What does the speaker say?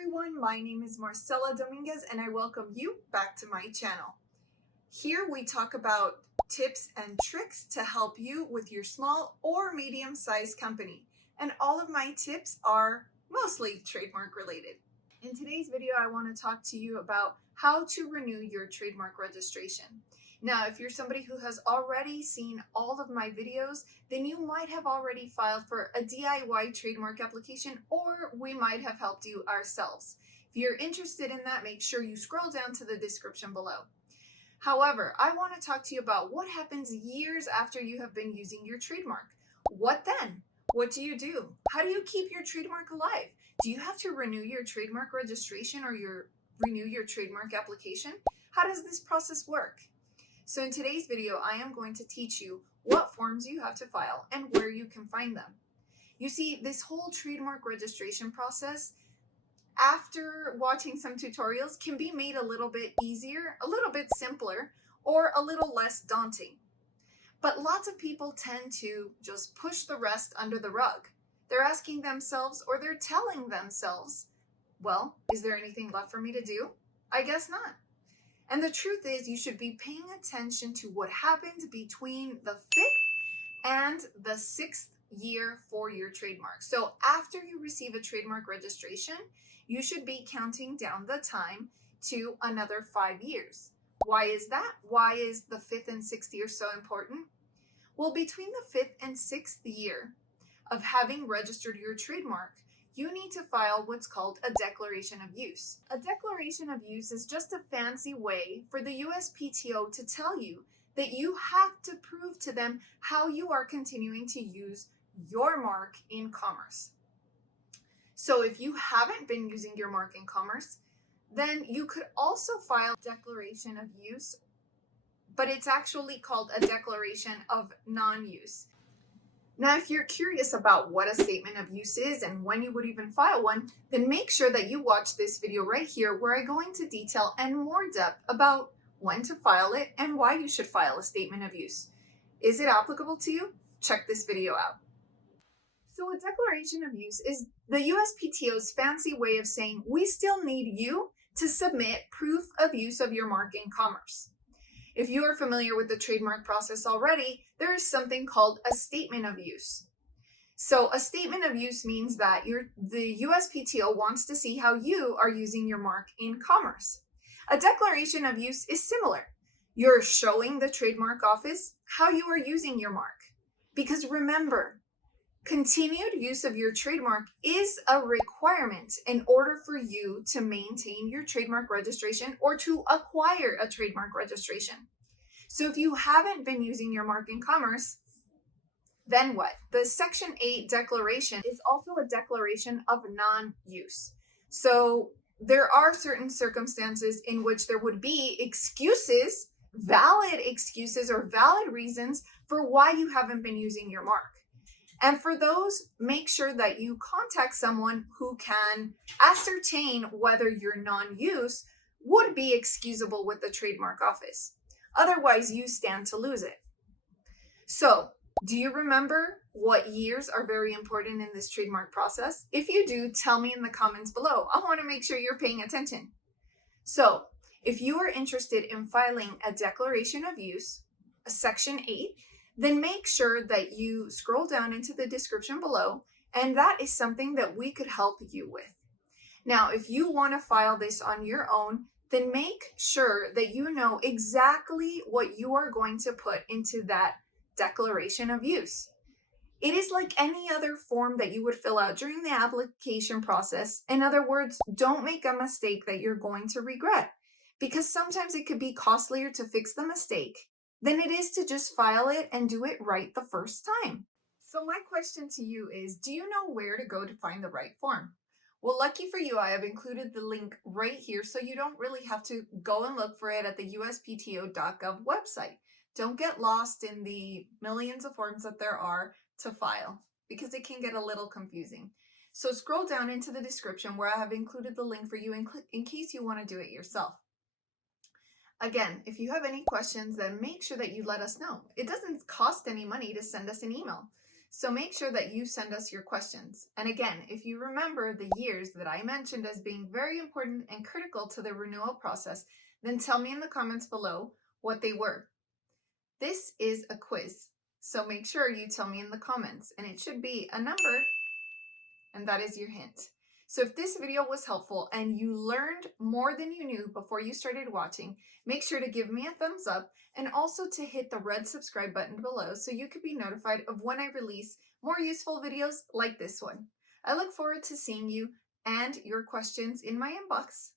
everyone, my name is Marcella Dominguez and I welcome you back to my channel. Here we talk about tips and tricks to help you with your small or medium-sized company. And all of my tips are mostly trademark related. In today's video, I want to talk to you about how to renew your trademark registration. Now, if you're somebody who has already seen all of my videos, then you might have already filed for a DIY trademark application, or we might have helped you ourselves. If you're interested in that, make sure you scroll down to the description below. However, I want to talk to you about what happens years after you have been using your trademark. What then? What do you do? How do you keep your trademark alive? Do you have to renew your trademark registration or renew your trademark application? How does this process work? So in today's video, I am going to teach you what forms you have to file and where you can find them. You see, this whole trademark registration process, after watching some tutorials, can be made a little bit easier, a little bit simpler, or a little less daunting. But lots of people tend to just push the rest under the rug. They're asking themselves, or they're telling themselves, well, is there anything left for me to do? I guess not. And the truth is, you should be paying attention to what happens between the 5th and the 6th year for your trademark. So after you receive a trademark registration, you should be counting down the time to another 5 years. Why is that? Why is the 5th and 6th year so important? Well, between the 5th and 6th year of having registered your trademark, you need to file what's called a declaration of use. A declaration of use is just a fancy way for the USPTO to tell you that you have to prove to them how you are continuing to use your mark in commerce. So if you haven't been using your mark in commerce, then you could also file a declaration of use, but it's actually called a declaration of non-use. Now, if you're curious about what a statement of use is and when you would even file one, then make sure that you watch this video right here where I go into detail and more depth about when to file it and why you should file a statement of use. Is it applicable to you? Check this video out. So a declaration of use is the USPTO's fancy way of saying we still need you to submit proof of use of your mark in commerce. If you are familiar with the trademark process already, there is something called a statement of use. So a statement of use means that the USPTO wants to see how you are using your mark in commerce. A declaration of use is similar. You're showing the trademark office how you are using your mark. Because remember, continued use of your trademark is a requirement in order for you to maintain your trademark registration or to acquire a trademark registration. So if you haven't been using your mark in commerce, then what? The Section 8 declaration is also a declaration of non-use. So there are certain circumstances in which there would be excuses, valid excuses or valid reasons for why you haven't been using your mark. And for those, make sure that you contact someone who can ascertain whether your non-use would be excusable with the trademark office. Otherwise, you stand to lose it. So, do you remember what years are very important in this trademark process? If you do, tell me in the comments below. I want to make sure you're paying attention. So, if you are interested in filing a declaration of use, a Section 8, then make sure that you scroll down into the description below, and that is something that we could help you with. Now, if you want to file this on your own, then make sure that you know exactly what you are going to put into that declaration of use. It is like any other form that you would fill out during the application process. In other words, don't make a mistake that you're going to regret, because sometimes it could be costlier to fix the mistake than it is to just file it and do it right the first time. So my question to you is, do you know where to go to find the right form? Well, lucky for you, I have included the link right here so you don't really have to go and look for it at the uspto.gov website. Don't get lost in the millions of forms that there are to file, because it can get a little confusing. So scroll down into the description where I have included the link for you in case you want to do it yourself. Again, if you have any questions, then make sure that you let us know. It doesn't cost any money to send us an email. So make sure that you send us your questions. And again, if you remember the years that I mentioned as being very important and critical to the renewal process, then tell me in the comments below what they were. This is a quiz, so make sure you tell me in the comments, and it should be a number, and that is your hint. So if this video was helpful and you learned more than you knew before you started watching, make sure to give me a thumbs up and also to hit the red subscribe button below so you could be notified of when I release more useful videos like this one. I look forward to seeing you and your questions in my inbox.